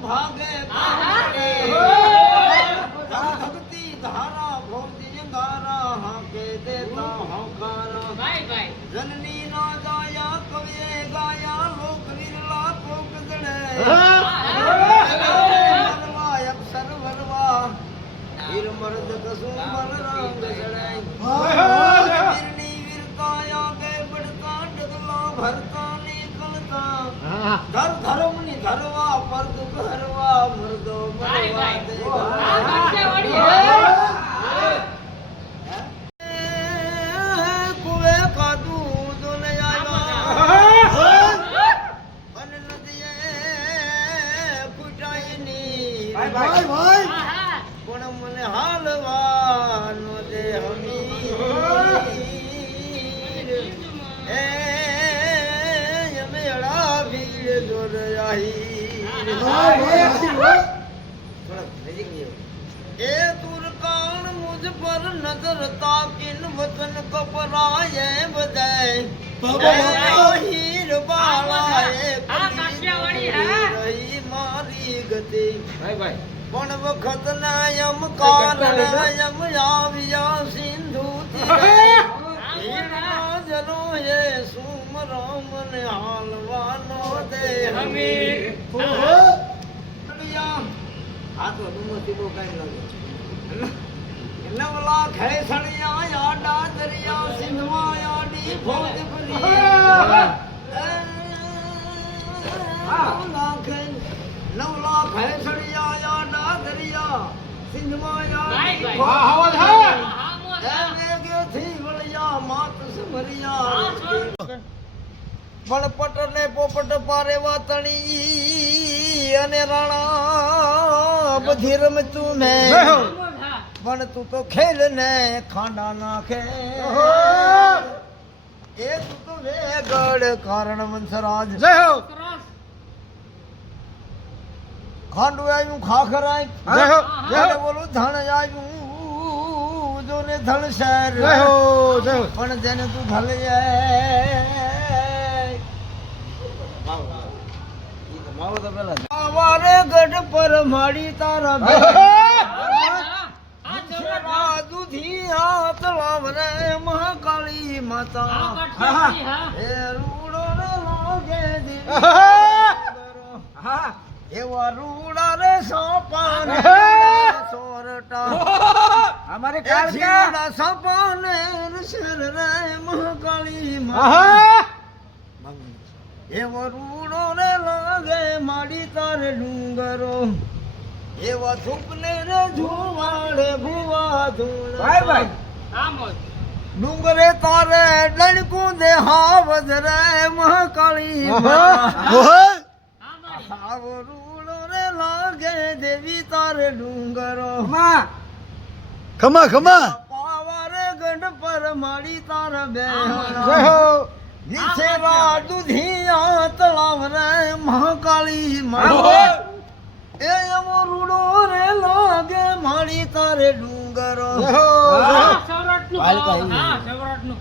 भागे भक्ति धारा भोजी अंगारा हाके देता हंकारा जननी ना जाया कविए गाया लोक विरला कोक गड़े मरवा अक्षर वरवा वीर मर्द कसू मर रंग जड़े वीरनी वीरताया के बढ़ता डगला भरता निकलता धर धर्मनी धरवा पर दुख हरवा मर्दो मरवा कुए का दूध ले आया अन नदिये फुटाई नी भाई भाई कोण मने हालवा नो दे हमीर ए यमेड़ा भीड़ जोर आई ए तुरकान मुझ पर नजर ताकिन वतन कपराए बजाए हीर बालाए रही मारी गति पण वखत नायम कारण यम आविया सिंधु जलो ये सुमरो मन हालवानो दे हमीर આ તો ડુમતી બહુ કાઈ લાગે નવલા ખેસણિયા આડા દરિયા સિંધવા આડી ફોજ ભરી નવલા ખેસણિયા આડા દરિયા સિંધવા આડી આવાજ હે વેગે થી વળિયા માત સમરિયા બળપટ ને પોપટ પારે વાતણી અને રાણા બધી રમતું ને પણ તું તો ખેલ ને ખાંડા નાખે એ તું તો વેગડ કારણ વંશરાજ ખાંડુ આવ્યું ખાખરાય બોલું ધણ આવ્યું જોને ધણ શહેર પણ જેને તું ધલ જાય ગઢ પર માડી તારા દૂધી હાથ લાવરે મહાકાળી માતા હે રૂડો રે લાગે એવા રૂડા રે સોપાન સોરટા અમારે કાળકા સોપાન શર રે મહાકાળી માતા એવો રૂડો રે લાગે માડી તારે ડુંગરો એવા થૂપને રે ધુવાડે ભુવા ધૂણ ભાઈ ભાઈ ડુંગરે તારે ડણકું દે હાવજ રે મહાકાળી આવો રૂડો રે લાગે દેવી તારે ડુંગરો ખમા ખમા પાવારે ગઢ પર માડી તારા બે નીચે દૂધિયા તળાવ રે મહાકાળી માડી એ એવો રૂડો રે લાગે માડી તારે ડુંગરો સૌરાષ્ટ્રનું